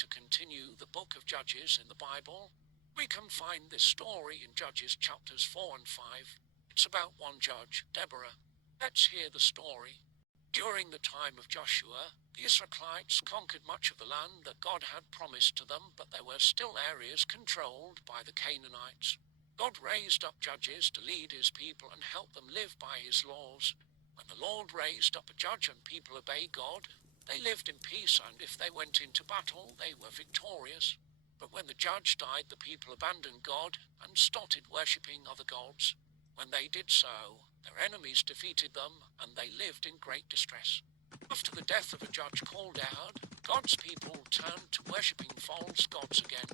to continue the book of Judges in the Bible. We can find this story in Judges chapters 4 and 5. It's about one judge, Deborah. Let's hear the story. During the time of Joshua, the Israelites conquered much of the land that God had promised to them, but there were still areas controlled by the Canaanites. God raised up judges to lead his people and help them live by his laws. When the Lord raised up a judge and people obeyed God, they lived in peace, and if they went into battle, they were victorious. But when the judge died, the people abandoned God and started worshipping other gods. When they did so, their enemies defeated them, and they lived in great distress. After the death of a judge called out, God's people turned to worshipping false gods again.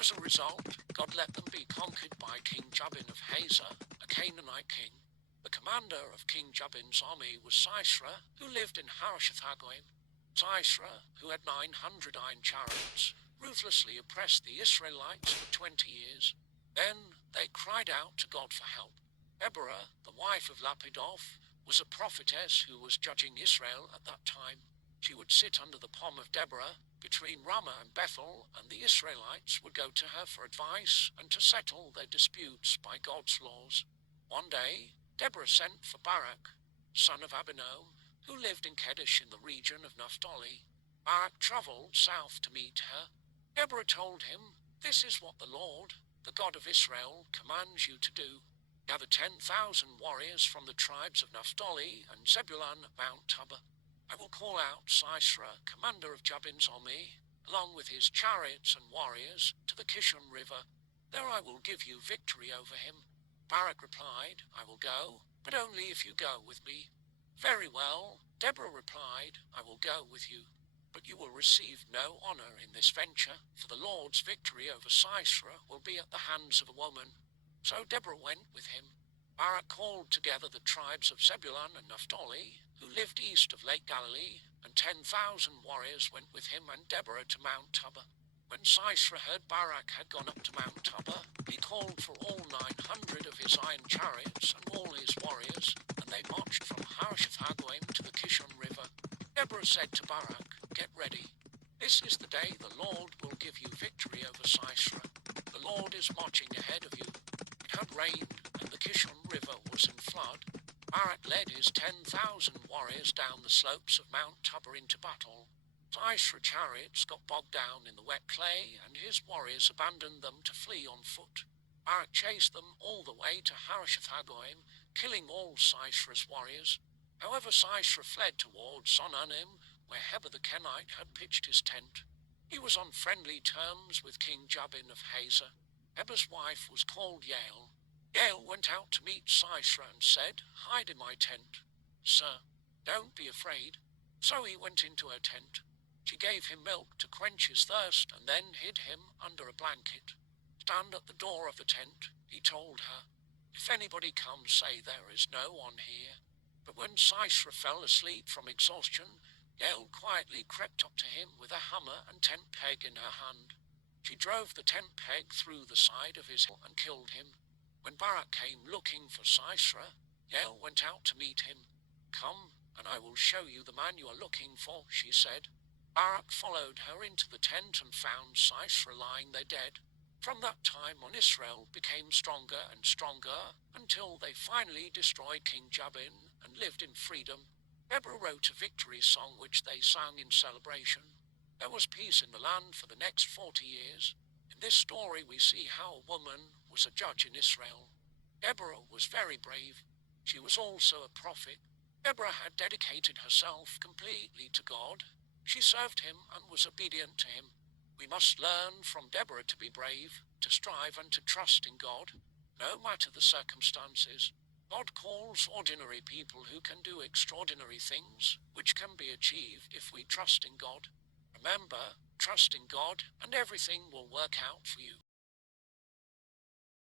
As a result, God let them be conquered by King Jabin of Hazor, a Canaanite king. The commander of King Jabin's army was Sisera, who lived in Harosheth-Hagoyim. Sisera, who had 900 iron chariots, ruthlessly oppressed the Israelites for 20 years. Then they cried out to God for help. Deborah, the wife of Lapidoth, was a prophetess who was judging Israel at that time. She would sit under the palm of Deborah between Ramah and Bethel, and the Israelites would go to her for advice and to settle their disputes by God's laws. One day, Deborah sent for Barak, son of Abinoam, who lived in Kedesh in the region of Naphtali. Barak travelled south to meet her. Deborah told him, "This is what the Lord, the God of Israel, commands you to do. Gather 10,000 warriors from the tribes of Naphtali and Zebulun at Mount Tabor. I will call out Sisera, commander of Jabin's army, along with his chariots and warriors, to the Kishon River. There I will give you victory over him." Barak replied, "I will go, but only if you go with me." "Very well," Deborah replied, "I will go with you. But you will receive no honor in this venture, for the Lord's victory over Sisera will be at the hands of a woman." So Deborah went with him. Barak called together the tribes of Zebulun and Naphtali, who lived east of Lake Galilee, and 10,000 warriors went with him and Deborah to Mount Tabor. When Sisera heard Barak had gone up to Mount Tabor, he called for all 900 of his iron chariots and all his warriors, and they marched from Harosheth-Hagoyim to the Kishon River. Deborah said to Barak, "Get ready. This is the day the Lord will give you victory over Sisera. The Lord is marching ahead of you." It had rained, and the Kishon River was in flood. Barak led his 10,000 warriors down the slopes of Mount Tabor into battle. Sisera's chariots got bogged down in the wet clay, and his warriors abandoned them to flee on foot. Barak chased them all the way to Harosheth-Hagoyim, killing all Sisera's warriors. However, Sisera fled towards Zonanim, where Heber the Kenite had pitched his tent. He was on friendly terms with King Jabin of Hazor. Heber's wife was called Yael. Yael went out to meet Sisera and said, "Hide in my tent." "Sir, don't be afraid." So he went into her tent. She gave him milk to quench his thirst and then hid him under a blanket. "Stand at the door of the tent," he told her. "If anybody comes, say there is no one here." But when Sisera fell asleep from exhaustion, Yael quietly crept up to him with a hammer and tent peg in her hand. She drove the tent peg through the side of his head and killed him. When Barak came looking for Sisera, Yael went out to meet him. "Come, and I will show you the man you are looking for," she said. Barak followed her into the tent and found Sisera lying there dead. From that time on, Israel became stronger and stronger until they finally destroyed King Jabin and lived in freedom. Deborah wrote a victory song which they sang in celebration. There was peace in the land for the next 40 years. In this story we see how a woman was a judge in Israel. Deborah was very brave. She was also a prophet. Deborah had dedicated herself completely to God. She served him and was obedient to him. We must learn from Deborah to be brave, to strive and to trust in God, no matter the circumstances. God calls ordinary people who can do extraordinary things, which can be achieved if we trust in God. Remember, trust in God and everything will work out for you.